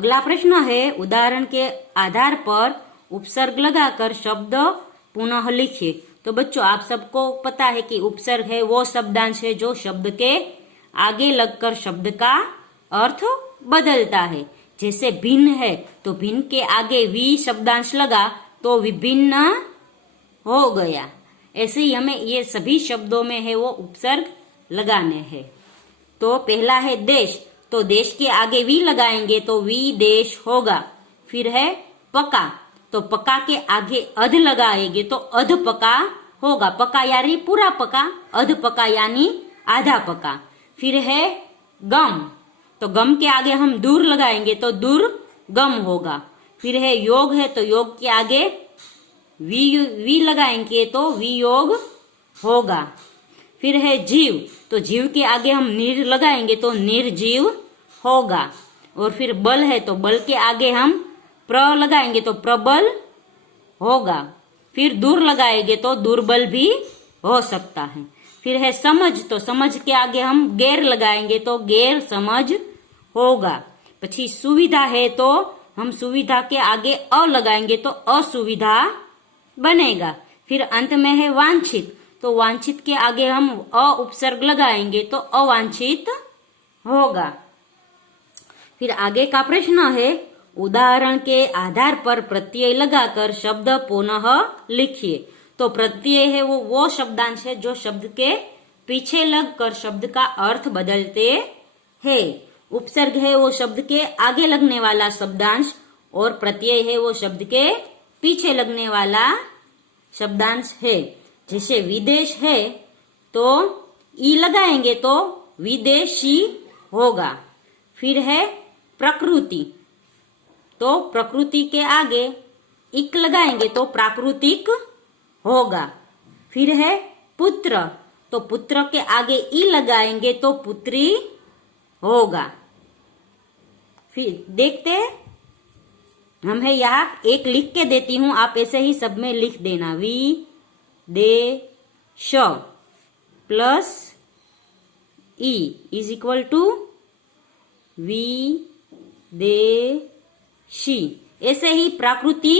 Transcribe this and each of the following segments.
अगला प्रश्न है, उदाहरण के आधार पर उपसर्ग लगाकर शब्द पुनः लिखिए। तो बच्चों, आप सबको पता है कि उपसर्ग है वो शब्दांश है जो शब्द के आगे लगकर शब्द का अर्थ बदलता है। जैसे भिन्न है तो भिन्न के आगे वी शब्दांश लगा तो विभिन्न हो गया। ऐसे ही हमें ये सभी शब्दों में है वो उपसर्ग लगाने हैं। तो पहला है देश, तो देश के आगे वी लगाएंगे तो वी देश होगा। फिर है पका, तो पका के आगे अध लगाएंगे तो अध पका होगा। पका यानी पूरा पका, अध पका यानी आधा पका। फिर है गम, तो गम के आगे हम दूर लगाएंगे तो दूर गम होगा। फिर है योग, है तो योग के आगे वी लगाएंगे तो वियोग होगा। फिर है जीव, तो जीव के आगे हम निर लगाएंगे तो निर्जीव होगा। और फिर बल है तो बल के आगे हम प्र लगाएंगे तो प्रबल होगा। फिर दूर लगाएंगे तो दुर्बल भी हो सकता है। फिर है समझ, तो समझ के आगे हम गैर लगाएंगे तो गैर समझ होगा। પછી सुविधा है तो हम सुविधा के आगे अ लगाएंगे तो असुविधा बनेगा। फिर अंत में है वांछित, तो वांछित के आगे हम अ उपसर्ग लगाएंगे तो अवांछित होगा। फिर आगे का प्रश्न है, उदाहरण के आधार पर प्रत्यय लगाकर शब्द पुनः लिखिए। तो प्रत्यय है वो शब्दांश है जो शब्द के पीछे लगकर शब्द का अर्थ बदलते हैं। उपसर्ग है वो शब्द के आगे लगने वाला शब्दांश और प्रत्यय है वो शब्द के पीछे लगने वाला शब्दांश है। जैसे विदेश है तो ई लगाएंगे तो विदेशी होगा। फिर है प्रकृति, तो प्रकृति के आगे इक लगाएंगे तो प्राकृतिक होगा। फिर है पुत्र, तो पुत्र के आगे ई लगाएंगे तो पुत्री होगा। फिर देखते हैं, हम है यहाँ एक लिख के देती हूं, आप ऐसे ही सब में लिख देना। वी दे श प्लस ई इज इक्वल टू वी दे शी। ऐसे ही प्राकृति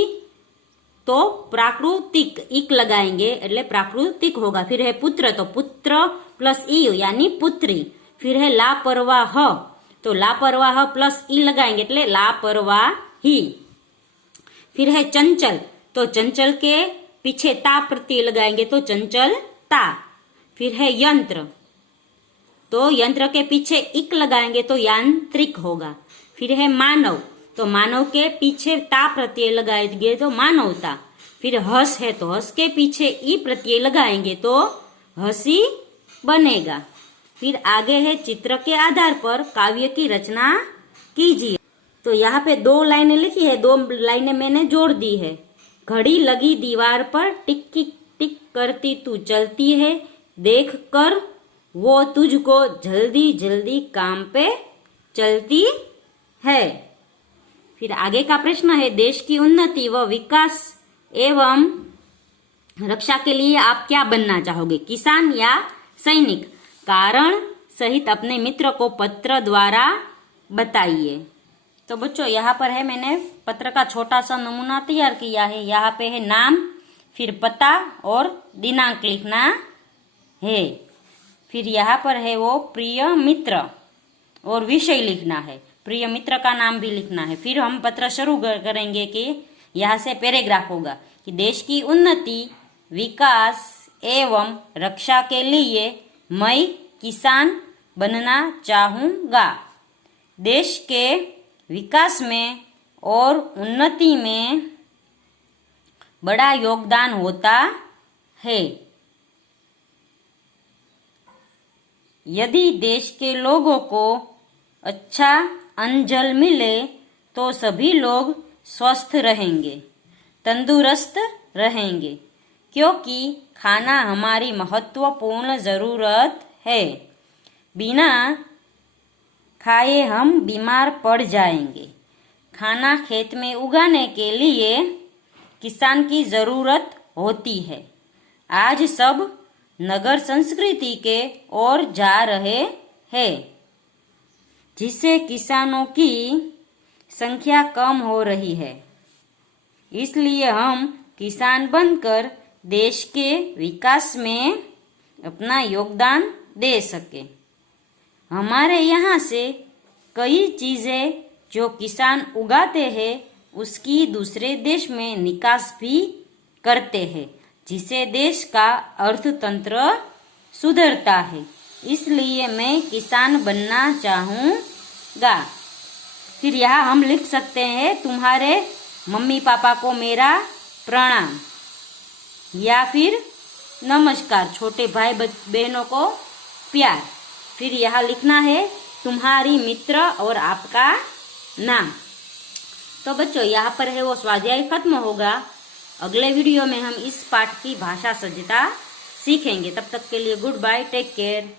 तो प्राकृतिक इक लगाएंगे એટલે प्राकृतिक होगा। फिर है पुत्र, तो पुत्र प्लस ई यानी पुत्री। फिर है लापरवाह, तो लापरवाह प्लस ई लगाएंगे એટલે लापरवाही। फिर है चंचल, तो चंचल के पीछे ता प्रत्यय लगाएंगे तो चंचलता। फिर है यंत्र, तो यंत्र के पीछे इक लगाएंगे तो यांत्रिक होगा। फिर है मानव, तो मानव के पीछे ता प्रत्यय लगाएंगे तो मानवता। फिर हस है तो हस के पीछे ई प्रत्यय लगाएंगे तो हसी बनेगा। फिर आगे है चित्र के आधार पर काव्य की रचना कीजिए। तो यहाँ पे 2 लाइनें लिखी है, 2 लाइनें मैंने जोड़ दी है। घड़ी लगी दीवार पर टिक टिक करती तू चलती है, देख कर वो तुझको जल्दी जल्दी काम पे चलती है। फिर आगे का प्रश्न है, देश की उन्नति व विकास एवं रक्षा के लिए आप क्या बनना चाहोगे, किसान या सैनिक? कारण सहित अपने मित्र को पत्र द्वारा बताइए। तो बच्चों, यहाँ पर है मैंने पत्र का छोटा सा नमूना तैयार किया है। यहाँ पे है नाम, फिर पता और दिनांक लिखना है। फिर यहाँ पर है वो प्रिय मित्र और विषय लिखना है। प्रिय मित्र का नाम भी लिखना है। फिर हम पत्र शुरू करेंगे कि यहाँ से पैराग्राफ होगा कि देश की उन्नति, विकास एवं रक्षा के लिए मैं किसान बनना चाहूँगा। देश के विकास में और उन्नति में बड़ा योगदान होता है। यदि देश के लोगों को अच्छा अन्न मिले तो सभी लोग स्वस्थ रहेंगे, तंदुरुस्त रहेंगे, क्योंकि खाना हमारी महत्वपूर्ण ज़रूरत है। बिना खाए हम बीमार पड़ जाएंगे। खाना खेत में उगाने के लिए किसान की ज़रूरत होती है। आज सब नगर संस्कृति के ओर जा रहे हैं, जिससे किसानों की संख्या कम हो रही है, इसलिए हम किसान बनकर देश के विकास में अपना योगदान दे सके। हमारे यहाँ से कई चीजें जो किसान उगाते हैं उसकी दूसरे देश में निकास भी करते हैं, जिससे देश का अर्थतंत्र सुधरता है। इसलिए मैं किसान बनना चाहूँगा। फिर यहाँ हम लिख सकते हैं तुम्हारे मम्मी पापा को मेरा प्रणाम, या फिर नमस्कार, छोटे भाई बहनों को प्यार। फिर यहाँ लिखना है तुम्हारी मित्र और आपका नाम। तो बच्चों यहाँ पर है वो स्वाध्याय खत्म होगा। अगले वीडियो में हम इस पाठ की भाषा सज्जता सीखेंगे। तब तक के लिए गुड बाय, टेक केयर।